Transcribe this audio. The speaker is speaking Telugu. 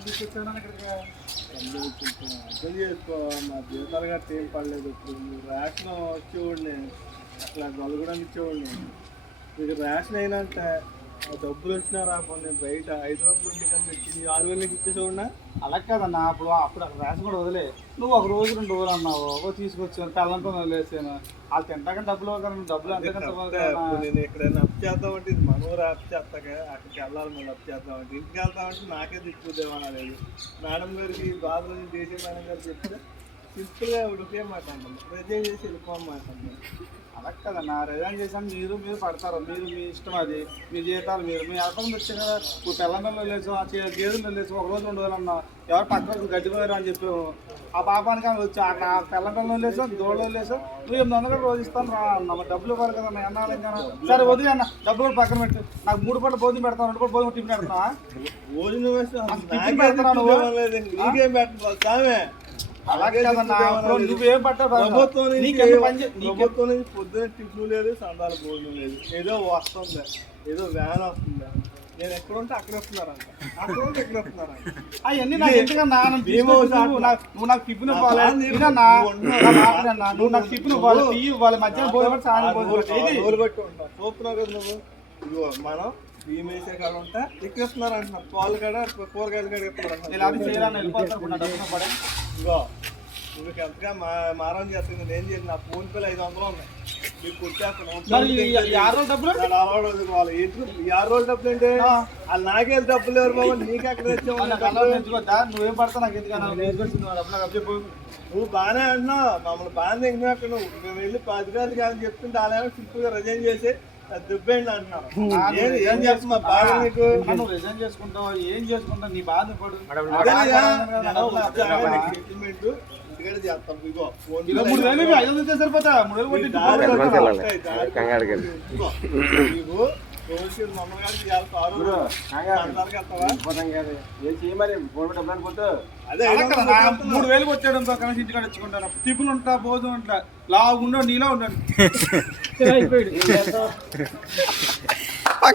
అర్థం చేసుకో, మా జీవితాలు గట్ట ఏం పడలేదు. ఇప్పుడు నువ్వు రేషన్ వచ్చేవాడిని, అట్లా గొలగడానికి ఇచ్చేవాడిని. మీకు రేషన్ అయినంటే డబ్బులు వచ్చినా రాకుండా బయట 5 రూపాయలు ఉంటే కన్నా 6,000 ఇచ్చేసేవాడినా. అలా కాదన్నా, అప్పుడు అక్కడ రేషన్ కూడా వదిలే. నువ్వు ఒక రోజు 2 రోజులు అన్నావు, తీసుకొచ్చాను పిల్లలతో వదిలేసాను. వాళ్ళు తింటాక డబ్బులు డబ్బులు అంతే. నేను ఎక్కడైనా అప్పు చేద్దామంటే ఇది మనూరు అప్పు చేస్తాక అక్కడికి వెళ్ళాలి, మళ్ళీ అప్పు చేద్దామంటే ఇంటికి వెళ్తామంటే నాకే దిక్కుదేమన్నా లేదు. మేడం గారికి బాధలు దేశీ మేడం గారు చెప్తే సింపుల్గా ఒకే మాట అంటాను, రిజైన్ చేసి వెళ్ళిపోమాట అంటాను. అలా కదన్నా, రిజైన్ చేసాను. మీరు పడతారు, మీ ఇష్టం. అది మీ జీతాలు మీ అర్థం వచ్చే కదా. ఇప్పుడు తెలంగాణలో లేచు, ఆ గేదెలు లేచు, ఒక రోజు 2 రోజులు అన్నా. ఎవరు పక్కన గడ్డిపోయారు అని చెప్పి ఆ పాపానికి వచ్చి అక్కడ తెలంగాణలో లేచు, దోళ్ళలో లేచు, నువ్వు 800 రోజు ఇస్తాను రా అన్న. డబ్బులు ఇవ్వాలి కదా ఎన్నాళ్ళు ఇంకా. సరే వదిలే అన్న, డబ్బులు కూడా పక్కన పెట్టు. నాకు 3 పూటలు భోజనం పెడతాను, 2 పూటలు భోజనం టిఫిన్ పెడతావా? నువ్వేం పట్టావు? ప్రభుత్వం నుంచి పొద్దున్న టిఫిన్ లేదు, సందాలు భోజనం లేదు. ఏదో వస్తుంది, ఏదో వ్యాన్ వస్తుంది. నేను ఎక్కడ ఉంటే అక్కడ వస్తున్నారంట, అక్కడ ఉంటే ఎక్కడ వస్తున్నారంట. అవన్నీ నాకు ఎందుకన్నా? నువ్వు నాకు టిఫిన్ ఇవ్వాలి, నువ్వు నాకు టిఫిన్ ఇవ్వాలి, టీ ఇవ్వాలి, మధ్యాహ్నం భోజనం, సాయంత్రం భోజనం. రోజులు బట్టి ఉంటావు, చూస్తున్నావు కదా నువ్వు. ఇదిగో మనం బియ్యం వేసే కాడ ఉంటే ఎక్కిస్తున్నారు అంటున్నారు, పాలు కాడ కూరగాయలు కాడ ఎత్తున్నారు. ఇగో నువ్వు ఎంతగా మారం చేస్తుంది. నేను చేసిన నా ఫోన్ పేలు 500 ఉన్నాయి, మీకు కొట్టేస్తాను. 6 డబ్బులు ఈ 6 రోజులు డబ్బులు అంటే వాళ్ళు నాకే డబ్బులు ఎవరు బాబు, నీకు ఎక్కడ నువ్వేం పడతావు నాకు ఎందుకు? నువ్వు బాగానే అంటున్నావు, మమ్మల్ని బాగానే ఎగ్నా అక్కడ. మేము వెళ్ళి అధికారులకి అని చెప్తుంటే వాళ్ళేమో సింపుల్ గా రిజైన్ చేసి దుబ్బేయండి అంటున్నాను. ఏం చేస్తున్నా బాగా నీకు? నువ్వు రిజైన్ చేసుకుంటావు, ఏం చేసుకుంటావు, నీ బాధ పడు. ఇంటికాడ చేస్తాం. ఇగో 3,000 సరిపోతా, 3,000 కొట్టేయడంతో కలిసి ఇంటికాడ వచ్చుకుంటాను. టిఫిన్ ఉంటా, భోజనం ఉంటా, లావు ఉండవు, నీలా ఉండండి.